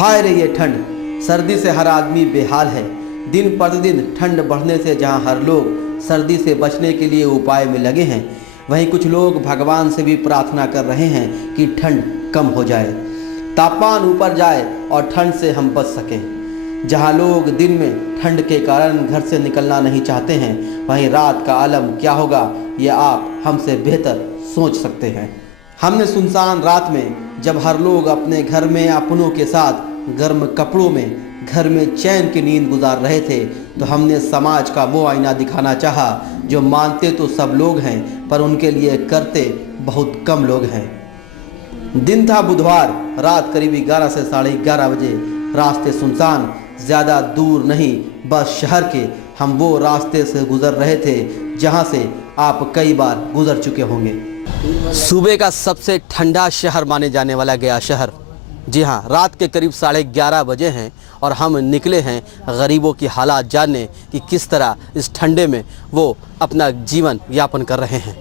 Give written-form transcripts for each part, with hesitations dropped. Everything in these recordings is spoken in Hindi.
हाय रे ये ठंड, सर्दी से हर आदमी बेहाल है। दिन प्रतिदिन ठंड बढ़ने से जहां हर लोग सर्दी से बचने के लिए उपाय में लगे हैं, वहीं कुछ लोग भगवान से भी प्रार्थना कर रहे हैं कि ठंड कम हो जाए, तापमान ऊपर जाए और ठंड से हम बच सकें। जहां लोग दिन में ठंड के कारण घर से निकलना नहीं चाहते हैं, वहीं रात का आलम क्या होगा यह आप हमसे बेहतर सोच सकते हैं। हमने सुनसान रात में जब हर लोग अपने घर में अपनों के साथ गर्म कपड़ों में घर में चैन की नींद गुजार रहे थे, तो हमने समाज का वो आईना दिखाना चाहा जो मानते तो सब लोग हैं पर उनके लिए करते बहुत कम लोग हैं। दिन था बुधवार, रात करीब 11 से 11:30 बजे। रास्ते सुनसान, ज़्यादा दूर नहीं बस शहर के हम वो रास्ते से गुजर रहे थे जहाँ से आप कई बार गुजर चुके होंगे। सूबे का सबसे ठंडा शहर माने जाने वाला गया शहर। जी हाँ, रात के करीब 11:30 बजे हैं और हम निकले हैं गरीबों की हालात जानने कि किस तरह इस ठंडे में वो अपना जीवन यापन कर रहे हैं।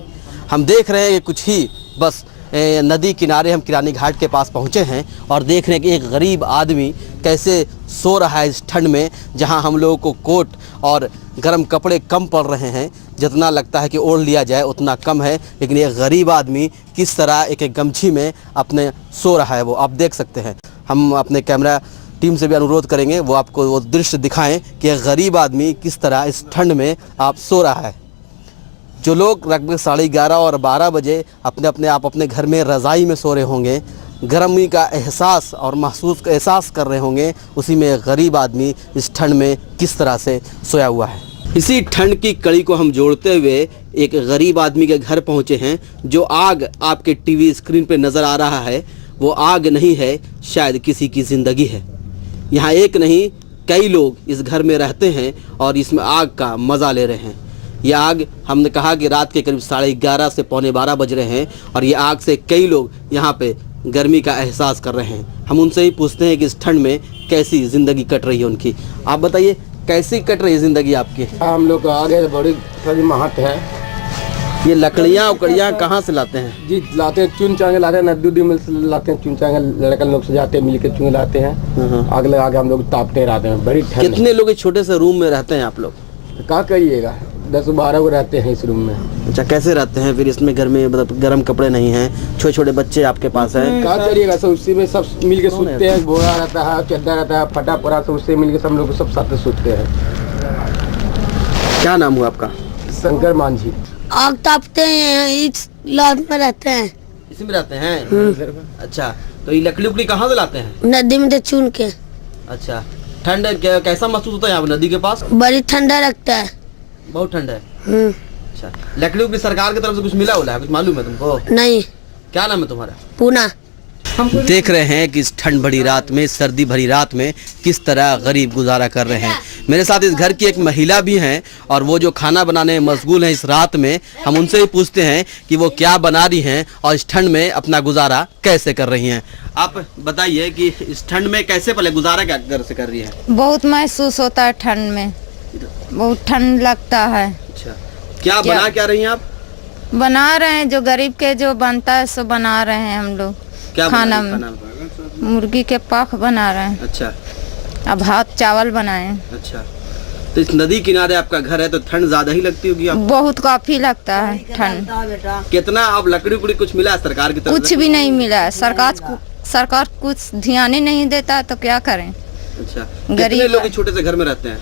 हम देख रहे हैं कि कुछ ही बस नदी किनारे हम किरानी घाट के पास पहुंचे हैं और देख रहे हैं कि एक गरीब आदमी कैसे सो रहा है इस ठंड में, जहां हम लोगों को कोट और गर्म कपड़े कम पड़ रहे हैं। जितना लगता है कि ओढ़ लिया जाए उतना कम है, लेकिन ये गरीब आदमी किस तरह एक गमछी में अपने सो रहा है वो आप देख सकते हैं। हम अपने कैमरा टीम से भी अनुरोध करेंगे वो आपको वो दृश्य दिखाएं कि एक गरीब आदमी किस तरह इस ठंड में आप सो रहा है। जो लोग लगभग 11:30 और 12 बजे अपने घर में रज़ाई में सो रहे होंगे, गर्मी का एहसास और एहसास कर रहे होंगे, उसी में एक गरीब आदमी इस ठंड में किस तरह से सोया हुआ है। इसी ठंड की कड़ी को हम जोड़ते हुए एक गरीब आदमी के घर पहुंचे हैं। जो आग आपके टीवी स्क्रीन पे नज़र आ रहा है वो आग नहीं है, शायद किसी की ज़िंदगी है। यहाँ एक नहीं कई लोग इस घर में रहते हैं और इसमें आग का मज़ा ले रहे हैं। ये आग, हमने कहा कि रात के करीब 11:30 से 11:45 बज रहे हैं और ये आग से कई लोग यहाँ पे गर्मी का एहसास कर रहे हैं। हम उनसे ही पूछते हैं कि इस ठंड में कैसी ज़िंदगी कट रही है उनकी। आप बताइए कैसी कट रही है ज़िंदगी आपकी? हम लोग आगे बड़ी थोड़ी महत्व है। ये लकड़ियाँ उकड़ियाँ कहाँ से लाते हैं? जी लाते हैं, चुन चांगे लाते हैं, नदी मिल से लाते हैं, चुन चांगे लड़के लोग से जाते हैं, मिल के चुन लाते हैं, आग लगा के हम लोग तापते रहते हैं। बड़ी ठंड। कितने लोग इस छोटे से रूम में रहते हैं आप लोग? क्या करिएगा, 10-12 को रहते हैं इस रूम में। अच्छा, कैसे रहते हैं फिर इसमें? घर में मतलब गर्म कपड़े नहीं हैं, छोटे छोटे बच्चे आपके पास हैं, क्या करिएगा, सब उसी में सब मिल के सोते हैं। बोरा रहता है, चद्दर रहता है, फटा पड़ा, सब उससे मिल के सब लोग सब साथ सोते हैं। क्या नाम हुआ आपका? शंकर मांझी। आग तापते हैं, इस लॉज में रहते हैं। इसी में रहते हैं? अच्छा, तो ये लकड़ी उकड़ी कहाँ से लाते हैं? नदी में से चुन के। अच्छा, ठंड कैसा महसूस होता है यहाँ नदी के पास? बड़ी ठंडा लगता है। बहुत ठंड है। अच्छा, लकड़ी उकड़ी सरकार की तरफ से कुछ मिला हुआ है, कुछ मालूम है तुमको? नहीं। क्या नाम है तुम्हारा? पूना। देख रहे हैं कि इस ठंड भरी रात में, सर्दी भरी रात में किस तरह गरीब गुजारा कर रहे हैं। मेरे साथ इस घर की एक महिला भी हैं और वो जो खाना बनाने में मशगूल हैं इस रात में। हम उनसे ही पूछते हैं कि वो क्या बना रही हैं और इस ठंड में अपना गुजारा कैसे कर रही हैं। आप बताइए कि इस ठंड में कैसे पहले गुजारा क्या घर से कर रही है? बहुत महसूस होता है ठंड में, बहुत ठंड लगता है। अच्छा, क्या बना क्या रही हैं आप? बना रहे हैं जो गरीब के जो बनता है सो बना रहे हैं हम लोग। क्या खाना में मुर्गी के पाख बना रहे हैं। अच्छा, अब भात चावल बनाए। अच्छा, तो इस नदी किनारे आपका घर है तो ठंड ज्यादा ही लगती होगी आपको? बहुत काफी लगता है ठंड। कितना अब लकड़ी उकड़ी कुछ मिला है सरकार की तरफ से? कुछ भी नहीं मिला है। सरकार कुछ ध्यान ही नहीं देता तो क्या करें। अच्छा, कितने लोग छोटे से घर में रहते हैं?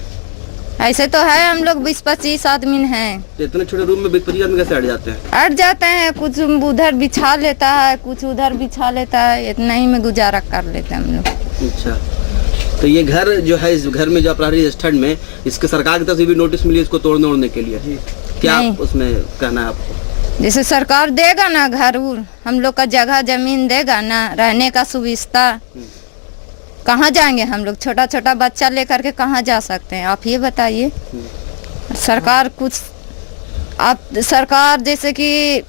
ऐसे तो है हम लोग 20-25 आदमी हैं। तो इतने छोटे रूम में 20-25 आदमी कैसे अट जाते हैं? अट जाते हैं, कुछ उधर बिछा लेता है, कुछ उधर बिछा लेता है, इतना ही में गुजारा कर लेते हैं हम लोग। अच्छा, तो ये घर जो है, इस घर में जो आप रह रही है इस ठंड में, इसके सरकार की तरफ से भी नोटिस मिली इसको तोड़ने के लिए? क्या उसमें कहना है आपको? जैसे सरकार देगा ना घर उर, हम लोग का जगह जमीन देगा ना, रहने का सुविधा, कहाँ जाएंगे हम लोग? छोटा छोटा बच्चा लेकर के कहाँ जा सकते हैं आप ये बताइए। सरकार कुछ, आप सरकार जैसे कि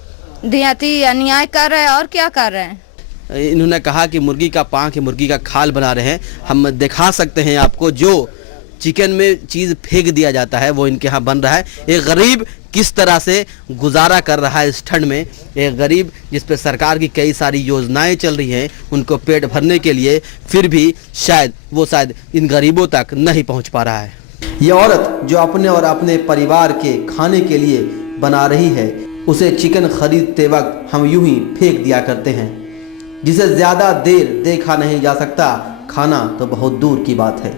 देहाती अन्याय कर रहे हैं और क्या कर रहे हैं। इन्होंने कहा कि मुर्गी का पाँख, मुर्गी का खाल बना रहे हैं। हम दिखा सकते हैं आपको जो चिकन में चीज़ फेंक दिया जाता है वो इनके यहाँ बन रहा है। एक गरीब किस तरह से गुजारा कर रहा है इस ठंड में, एक गरीब जिस पे सरकार की कई सारी योजनाएं चल रही हैं उनको पेट भरने के लिए, फिर भी शायद इन गरीबों तक नहीं पहुंच पा रहा है। ये औरत जो अपने और अपने परिवार के खाने के लिए बना रही है, उसे चिकन खरीदते वक्त हम यूं ही फेंक दिया करते हैं। जिसे ज़्यादा देर देखा नहीं जा सकता, खाना तो बहुत दूर की बात है।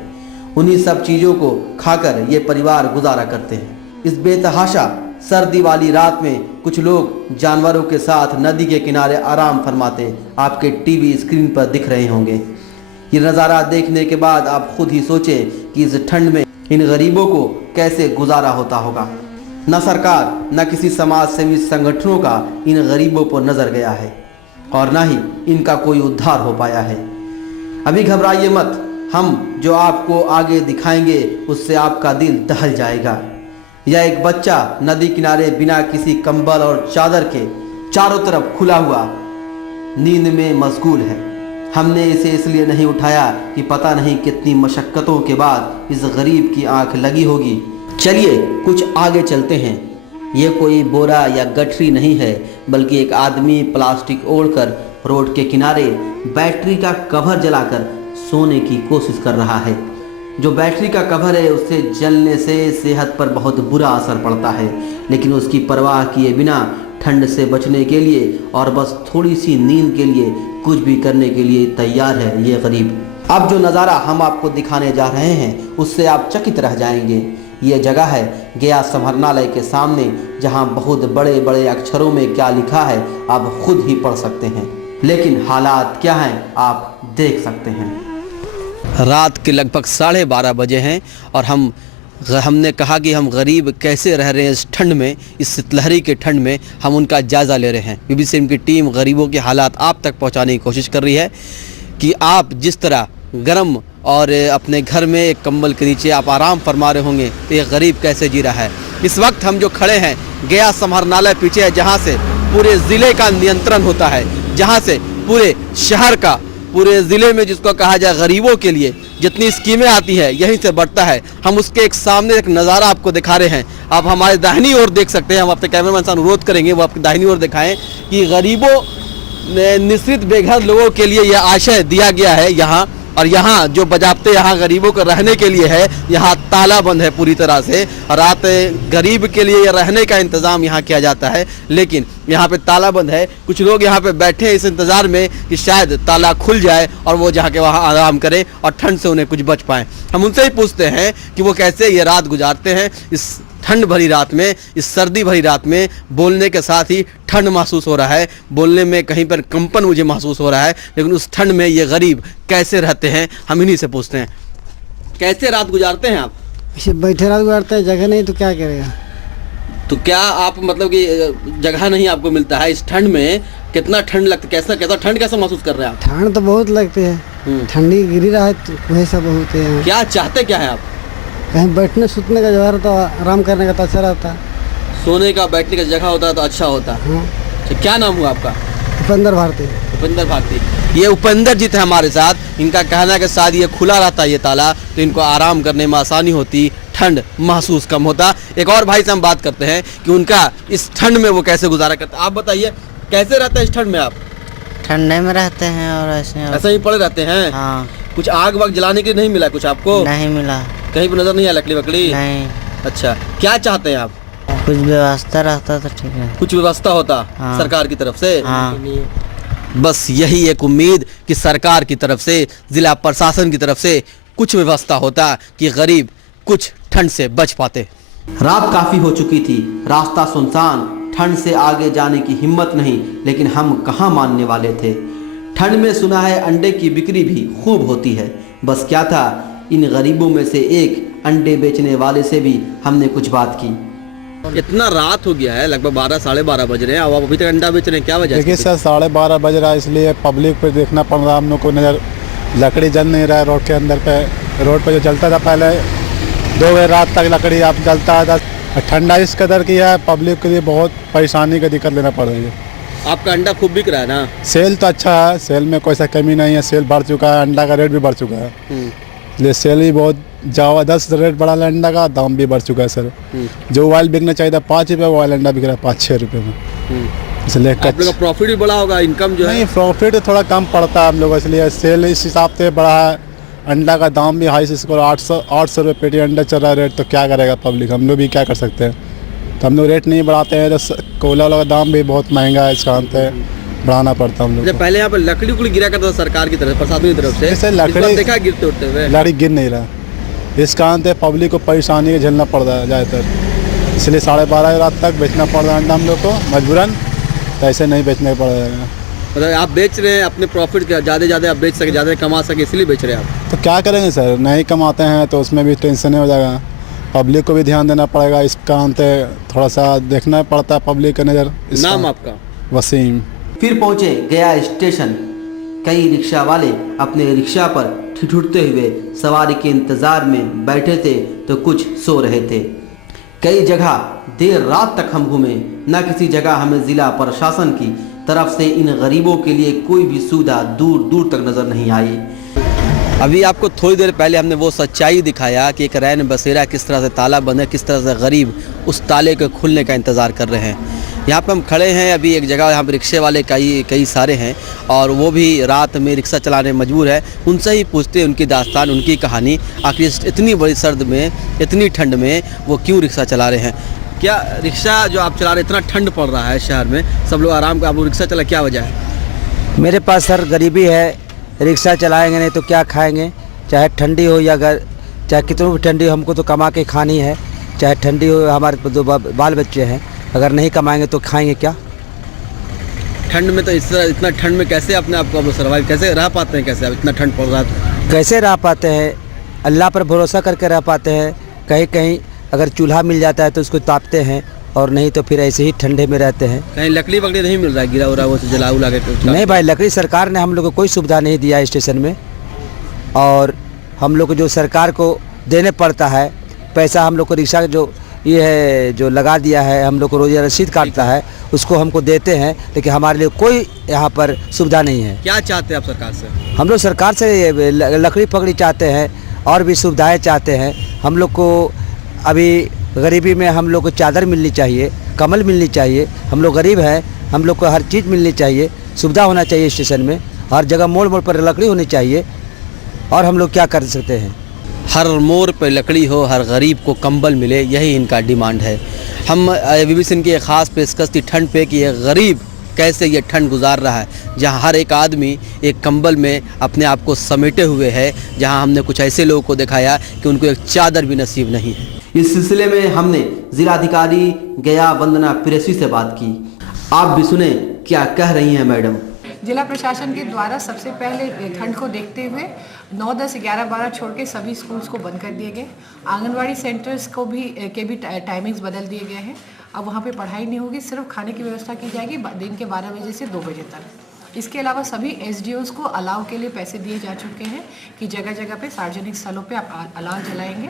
उन्हीं सब चीज़ों को खाकर ये परिवार गुजारा करते हैं। इस बेतहाशा सर्दी वाली रात में कुछ लोग जानवरों के साथ नदी के किनारे आराम फरमाते आपके टीवी स्क्रीन पर दिख रहे होंगे। ये नज़ारा देखने के बाद आप खुद ही सोचें कि इस ठंड में इन गरीबों को कैसे गुजारा होता होगा। न सरकार न किसी समाज सेवी संगठनों का इन गरीबों पर नज़र गया है और ना ही इनका कोई उद्धार हो पाया है। अभी घबराइए मत, हम जो आपको आगे दिखाएंगे उससे आपका दिल दहल जाएगा। यह एक बच्चा नदी किनारे बिना किसी कंबल और चादर के चारों तरफ खुला हुआ नींद में मशगूल है। हमने इसे इसलिए नहीं उठाया कि पता नहीं कितनी मशक्क़तों के बाद इस गरीब की आंख लगी होगी। चलिए कुछ आगे चलते हैं। ये कोई बोरा या गठरी नहीं है, बल्कि एक आदमी प्लास्टिक ओढ़कर रोड के किनारे बैटरी का कवर जलाकर सोने की कोशिश कर रहा है। जो बैटरी का कवर है उससे जलने से सेहत पर बहुत बुरा असर पड़ता है, लेकिन उसकी परवाह किए बिना ठंड से बचने के लिए और बस थोड़ी सी नींद के लिए कुछ भी करने के लिए तैयार है ये गरीब। अब जो नज़ारा हम आपको दिखाने जा रहे हैं उससे आप चकित रह जाएंगे। ये जगह है गया समाहरणालय के सामने, जहां बहुत बड़े बड़े अक्षरों में क्या लिखा है आप खुद ही पढ़ सकते हैं, लेकिन हालात क्या हैं आप देख सकते हैं। रात के लगभग 12:30 बजे हैं और हमने कहा कि हम गरीब कैसे रह रहे हैं इस ठंड में, इस शीतलहरी के ठंड में हम उनका जायज़ा ले रहे हैं। BBC की टीम गरीबों के हालात आप तक पहुंचाने की कोशिश कर रही है कि आप जिस तरह गर्म और अपने घर में एक कंबल के नीचे आप आराम फरमा रहे होंगे, तो ये गरीब कैसे जी रहा है। इस वक्त हम जो खड़े हैं गया समाहरणालय पीछे है, जहाँ से पूरे ज़िले का नियंत्रण होता है, जहाँ से पूरे शहर का, पूरे ज़िले में जिसको कहा जाए गरीबों के लिए जितनी स्कीमें आती है यहीं से बढ़ता है। हम उसके एक सामने एक नज़ारा आपको दिखा रहे हैं। आप हमारे दाहिनी ओर देख सकते हैं। हम अपने कैमरामैन से अनुरोध करेंगे वो आपकी दाहिनी ओर दिखाएं कि गरीबों निश्चित बेघर लोगों के लिए यह आशय दिया गया है यहाँ, और यहाँ जो बजाबते यहाँ गरीबों को रहने के लिए है, यहाँ ताला बंद है पूरी तरह से। रात गरीब के लिए रहने का इंतज़ाम यहाँ किया जाता है, लेकिन यहाँ पे ताला बंद है। कुछ लोग यहाँ पे बैठे हैं इस इंतज़ार में कि शायद ताला खुल जाए और वो जाके वहाँ आराम करें और ठंड से उन्हें कुछ बच पाएँ। हम उनसे ही पूछते हैं कि वो कैसे ये रात गुजारते हैं इस ठंड भरी रात में, इस सर्दी भरी रात में। बोलने के साथ ही ठंड महसूस हो रहा है, बोलने में कहीं पर कंपन मुझे महसूस हो रहा है, लेकिन उस ठंड में ये गरीब कैसे रहते हैं हम इन्हीं से पूछते हैं। कैसे रात गुजारते हैं आप? बैठे रात गुजारते हैं, जगह नहीं तो क्या करेगा। तो क्या आप मतलब कि जगह नहीं आपको मिलता है इस ठंड में? कितना ठंड लगता है, कैसा ठंड कैसा महसूस कर रहे हैं आप? ठंड तो बहुत लगती है, ठंडी गिरी रहा है तो वैसा बहुत है। क्या चाहते क्या है आप? कहीं बैठने सुतने का जगह रहता, आराम करने का तो अच्छा रहता, सोने का बैठने का जगह होता तो अच्छा होता। हाँ। तो क्या नाम हुआ आपका? उपेंद्र भारती। उपेंद्र भारती। ये उपेंद्र जी थे हमारे साथ। इनका कहना है कि शायद ये खुला रहता ये ताला तो इनको आराम करने में आसानी होती, ठंड महसूस कम होता। एक और भाई से हम बात करते हैं कि उनका इस ठंड में वो कैसे गुजारा करते हैं। आप बताइए कैसे रहता है इस ठंड में आप? ठंडे में रहते हैं और ऐसे ही पड़े रहते हैं। हाँ। कुछ आग वाग जलाने के लिए नहीं मिला कुछ आपको? नहीं मिला, कहीं पर नजर नहीं आया लकड़ी वकड़ी? नहीं। अच्छा, क्या चाहते हैं आप? कुछ व्यवस्था रहता तो ठीक है, कुछ व्यवस्था होता। हाँ। सरकार की तरफ से? हाँ। बस यही एक उम्मीद कि सरकार की तरफ से, जिला प्रशासन की तरफ से कुछ व्यवस्था होता कि गरीब कुछ ठंड से बच पाते। रात काफ़ी हो चुकी थी, रास्ता सुनसान, ठंड से आगे जाने की हिम्मत नहीं, लेकिन हम कहाँ मानने वाले थे। ठंड में सुना है अंडे की बिक्री भी खूब होती है। बस क्या था, इन गरीबों में से एक अंडे बेचने वाले से भी हमने कुछ बात की। इतना रात हो गया है, लगभग 12 साढ़े 12 बज रहे हैं, अब अभी तक अंडा बेच रहे हैं, क्या वजह? देखिए सर, 12:30 बज रहा है, इसलिए पब्लिक पे देखना पड़ रहा है हम लोग को। नज़र लकड़ी जल नहीं रहा है रोड के अंदर पे। रोड पे जो जलता था पहले 2 बजे रात तक लकड़ी आप जलता था। ठंडा इस कदर की है, पब्लिक के लिए बहुत परेशानी का दिक्कत लेना पड़ रही है। आपका अंडा खूब बिक रहा है ना? सेल तो अच्छा है, सेल में कोई सा कमी नहीं है, सेल बढ़ चुका है, अंडा का रेट भी बढ़ चुका है, इसलिए सेल ही बहुत जावा 10 रेट बढ़ा है अंडा का, दाम भी बढ़ चुका है सर। जो ऑयल बिकना चाहिए था 5 रुपये, वो ऑयल अंडा बिक रहा है 5-6 रुपये में। इसलिए आप लोग का प्रॉफिट भी बड़ा होगा, इनकम जो है नहीं, प्रॉफिट थोड़ा कम पड़ता है हम लोग, इसलिए सेल इस हिसाब से बढ़ा है। अंडा का दाम भी हाई से इसको 800 रुपये पेटी अंडा चल रहा है रेट, तो क्या करेगा पब्लिक, हम लोग भी क्या कर सकते हैं। तो हम लोग रेट नहीं बढ़ाते हैं, तो कोयला वाला दाम भी बहुत महंगा है, इस कारण से बढ़ाना पड़ता है हम लोग जब को। पहले यहाँ पर लकड़ी उकड़ी गिरा करता था सरकार की तरफ, प्रशासन की तरफ से, जैसे इस बार लकड़ी देखा गिरते उठते हुए। लकड़ी गिर नहीं रहा, इस कारण से पब्लिक को परेशानी झेलना पड़ रहा है ज़्यादातर, इसलिए 12:30 रात तक बेचना पड़ रहा है अंडा हम लोग को मजबूरन, तो ऐसे नहीं बेचने पड़ जाएगा। मतलब आप बेच रहे हैं अपने प्रॉफिट का, ज़्यादा आप बेच सके, ज़्यादा कमा सके, इसलिए बेच रहे हैं आप। तो क्या करेंगे सर, नहीं कमाते हैं तो उसमें भी टेंशन हो जाएगा, पब्लिक को भी ध्यान देना पड़ेगा, इस कारण से थोड़ा सा देखना पड़ता है पब्लिक का नज़र। नाम आपका? वसीम। फिर पहुंचे गया स्टेशन। कई रिक्शा वाले अपने रिक्शा पर ठिठुरते हुए सवारी के इंतजार में बैठे थे, तो कुछ सो रहे थे। कई जगह देर रात तक हम घूमे, न किसी जगह हमें जिला प्रशासन की तरफ से इन गरीबों के लिए कोई भी सुविधा दूर दूर तक नजर नहीं आई। अभी आपको थोड़ी देर पहले हमने वो सच्चाई दिखाया कि एक रैन बसेरा किस तरह से ताला बंद है, किस तरह से गरीब उस ताले के खुलने का इंतज़ार कर रहे हैं। यहाँ पर हम खड़े हैं अभी एक जगह, यहाँ पर रिक्शे वाले कई सारे हैं और वो भी रात में रिक्शा चलाने मजबूर है। उनसे ही पूछते हैं उनकी दास्तान, उनकी कहानी, आखिर इतनी बड़ी सर्द में, इतनी ठंड में वो क्यों रिक्शा चला रहे हैं। क्या रिक्शा जो आप चला रहे, इतना ठंड पड़ रहा है शहर में, सब लोग आराम कर, आप लोग रिक्शा चला, क्या वजह है? मेरे पास सर गरीबी है, रिक्शा चलाएंगे नहीं तो क्या खाएंगे, चाहे ठंडी हो या चाहे कितनी भी ठंडी हो, हमको तो कमा के खानी है। चाहे ठंडी हो, हमारे दो बाल बच्चे हैं, अगर नहीं कमाएंगे तो खाएंगे क्या। ठंड में तो इस तरह, इतना ठंड में कैसे अपने आप को सर्वाइव, कैसे रह पाते हैं, कैसे अब इतना ठंड पड़ रहा है? कैसे रह पाते हैं, अल्लाह पर भरोसा करके रह पाते हैं। कहीं कहीं अगर चूल्हा मिल जाता है तो उसको तापते हैं, और नहीं तो फिर ऐसे ही ठंडे में रहते हैं। कहीं लकड़ी वकड़ी नहीं मिल रहा है, गिरा उरा वो जला उला के? नहीं भाई, लकड़ी सरकार ने हम लोग को कोई सुविधा नहीं दिया है स्टेशन में, और हम लोग को जो सरकार को देने पड़ता है पैसा, हम लोग को रिक्शा जो ये है जो लगा दिया है, हम लोग को रोज़ रसीद काटता है, उसको हमको देते हैं, लेकिन हमारे लिए कोई यहाँ पर सुविधा नहीं है। क्या चाहते हैं आप सरकार से? हम लोग सरकार से लकड़ी पकड़ी चाहते हैं और भी सुविधाएं चाहते हैं। हम लोग को अभी गरीबी में हम लोग को चादर मिलनी चाहिए, कम्बल मिलनी चाहिए। हम लोग गरीब हैं, हम लोग को हर चीज़ मिलनी चाहिए, सुविधा होना चाहिए स्टेशन में, हर जगह मोड़ मोड़ पर लकड़ी होनी चाहिए। और हम लोग क्या कर सकते हैं? हर मोड़ पर लकड़ी हो, हर गरीब को कंबल मिले, यही इनका डिमांड है। हम BBC की एक ख़ास पेशकश थी ठंड पे कि ये गरीब कैसे ये ठंड गुजार रहा है, जहां हर एक आदमी एक कंबल में अपने आप को समेटे हुए है, जहां हमने कुछ ऐसे लोगों को दिखाया कि उनको एक चादर भी नसीब नहीं है। इस सिलसिले में हमने जिलाधिकारी गया वंदना प्रेसी से बात की। आप भी सुने क्या कह रही हैं मैडम। जिला प्रशासन के द्वारा सबसे पहले ठंड को देखते हुए 9, 10, 11, 12 छोड़ के सभी स्कूल्स को बंद कर दिए गए। आंगनवाड़ी सेंटर्स को भी टाइमिंग्स बदल दिए गए हैं। अब वहाँ पे पढ़ाई नहीं होगी, सिर्फ खाने की व्यवस्था की जाएगी दिन के 12 बजे से 2 बजे तक। इसके अलावा सभी SDOs को अलाव के लिए पैसे दिए जा चुके हैं कि जगह जगह पे सार्वजनिक स्थलों पे आप अलाव जलाएंगे।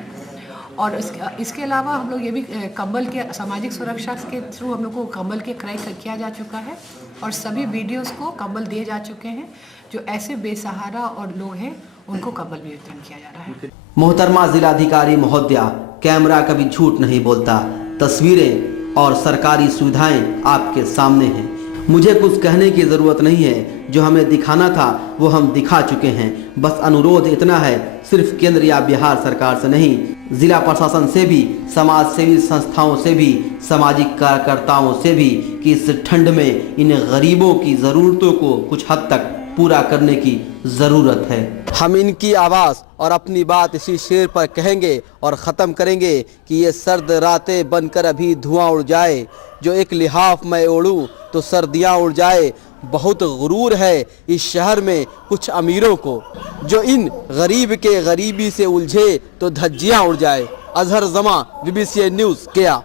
और इसके अलावा हम लोग ये भी कंबल के सामाजिक सुरक्षा के थ्रू हम लोग को कंबल के क्रय किया जा चुका है, और सभी BDOs को कंबल दिए जा चुके हैं। जो ऐसे बेसहारा और लोग हैं उनको कंबल भी वितरण किया जा रहा है। मोहतरमा जिलाधिकारी महोदया, कैमरा कभी झूठ नहीं बोलता, तस्वीरें और सरकारी सुविधाएं आपके सामने हैं। मुझे कुछ कहने की ज़रूरत नहीं है, जो हमें दिखाना था वो हम दिखा चुके हैं। बस अनुरोध इतना है, सिर्फ केंद्र या बिहार सरकार से नहीं, जिला प्रशासन से भी, समाज सेवी संस्थाओं से भी, सामाजिक कार्यकर्ताओं से भी, कि इस ठंड में इन गरीबों की ज़रूरतों को कुछ हद तक पूरा करने की ज़रूरत है। हम इनकी आवाज़ और अपनी बात इसी शेर पर कहेंगे और ख़त्म करेंगे कि ये सर्द रातें बनकर अभी धुआं उड़ जाए, जो एक लिहाफ मैं ओढ़ूं तो सर्दियां उड़ जाए। बहुत गुरूर है इस शहर में कुछ अमीरों को, जो इन गरीब के गरीबी से उलझे तो धज्जियां उड़ जाए। अजहर जमा, BBC न्यूज़, गया।